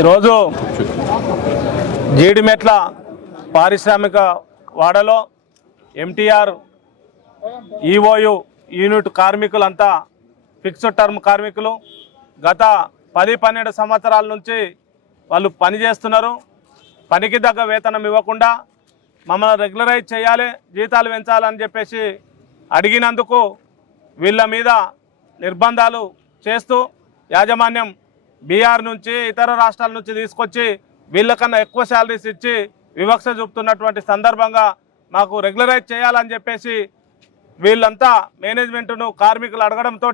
ఈరోజు జీడిమెట్ల పారిశ్రామిక వాడలో ఎంటీఆర్ ఈఓయు యూనిట్ కార్మికులంతా ఫిక్స్డ్ టర్మ్ కార్మికులు గత 10-12 సంవత్సరాల నుంచి వాళ్ళు పనిచేస్తున్నారు. పనికి తగ్గ వేతనం ఇవ్వకుండా మమ్మల్ని రెగ్యులరైజ్ చేయాలి, జీతాలు పెంచాలని చెప్పేసి అడిగినందుకు వీళ్ళ మీద నిర్బంధాలు చేస్తూ యాజమాన్యం బీహార్ నుంచి ఇతర రాష్ట్రాల నుంచి తీసుకొచ్చి వీళ్ళకన్నా ఎక్కువ శాలరీస్ ఇచ్చి వివక్ష చూపుతున్నటువంటి సందర్భంగా మాకు రెగ్యులరైజ్ చేయాలని చెప్పేసి వీళ్ళంతా మేనేజ్మెంట్ను కార్మికులు అడగడంతో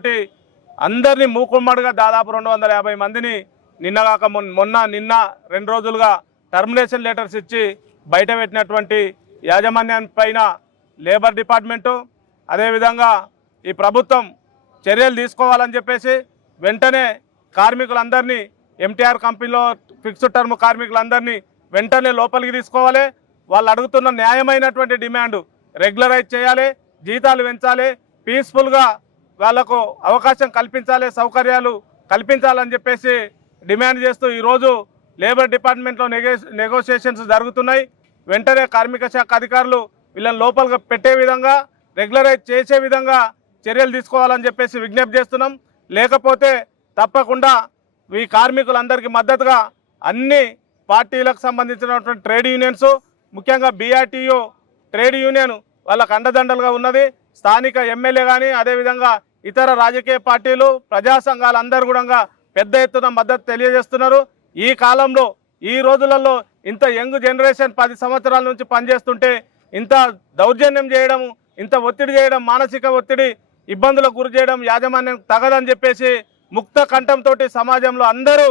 అందరినీ మూకుమ్మడిగా దాదాపు 250 మందిని నిన్న 2 రోజులుగా టర్మినేషన్ లెటర్స్ ఇచ్చి బయట పెట్టినటువంటి యాజమాన్యాన్ని పైన లేబర్ డిపార్ట్మెంటు అదేవిధంగా ఈ ప్రభుత్వం చర్యలు తీసుకోవాలని చెప్పేసి వెంటనే కార్మికులందరినీ ఎంటీఆర్ కంపెనీలో ఫిక్స్డ్ టర్మ్ కార్మికులందరినీ వెంటనే లోపలికి తీసుకోవాలి. వాళ్ళు అడుగుతున్న న్యాయమైనటువంటి డిమాండ్ రెగ్యులరైజ్ చేయాలి, జీతాలు పెంచాలి, పీస్ఫుల్గా వాళ్లకు అవకాశం కల్పించాలి, సౌకర్యాలు కల్పించాలని చెప్పేసి డిమాండ్ చేస్తూ ఈరోజు లేబర్ డిపార్ట్మెంట్లో నెగోషియేషన్స్ జరుగుతున్నాయి. వెంటనే కార్మిక శాఖ అధికారులు వీళ్ళని లోపలికి పెట్టే విధంగా రెగ్యులరైజ్ చేసే విధంగా చర్యలు తీసుకోవాలని చెప్పేసి విజ్ఞప్తి చేస్తున్నాం. లేకపోతే తప్పకుండా ఈ కార్మికులందరికీ మద్దతుగా అన్ని పార్టీలకు సంబంధించినటువంటి ట్రేడ్ యూనియన్స్, ముఖ్యంగా బీఆర్టీయూ ట్రేడ్ యూనియన్ వాళ్ళకు అండదండలుగా ఉన్నది. స్థానిక ఎమ్మెల్యే కానీ అదేవిధంగా ఇతర రాజకీయ పార్టీలు, ప్రజా సంఘాలు అందరూ కూడా పెద్ద ఎత్తున మద్దతు తెలియజేస్తున్నారు. ఈ కాలంలో ఈ రోజులలో ఇంత యంగ్ జనరేషన్ 10 సంవత్సరాల నుంచి పనిచేస్తుంటే ఇంత దౌర్జన్యం చేయడం, ఇంత ఒత్తిడి చేయడం, మానసిక ఒత్తిడి, ఇబ్బందులకు గురి చేయడం యాజమాన్యం తగదని చెప్పేసి ముక్త కంఠంతో సమాజంలో అందరూ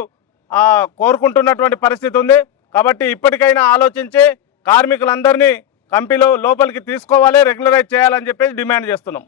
కోరుకుంటున్నటువంటి పరిస్థితి ఉంది. కాబట్టి ఇప్పటికైనా ఆలోచించి కార్మికులందరినీ కంపెనీలో లోపలికి తీసుకోవాలి, రెగ్యులరైజ్ చేయాలని చెప్పేసి డిమాండ్ చేస్తున్నాం.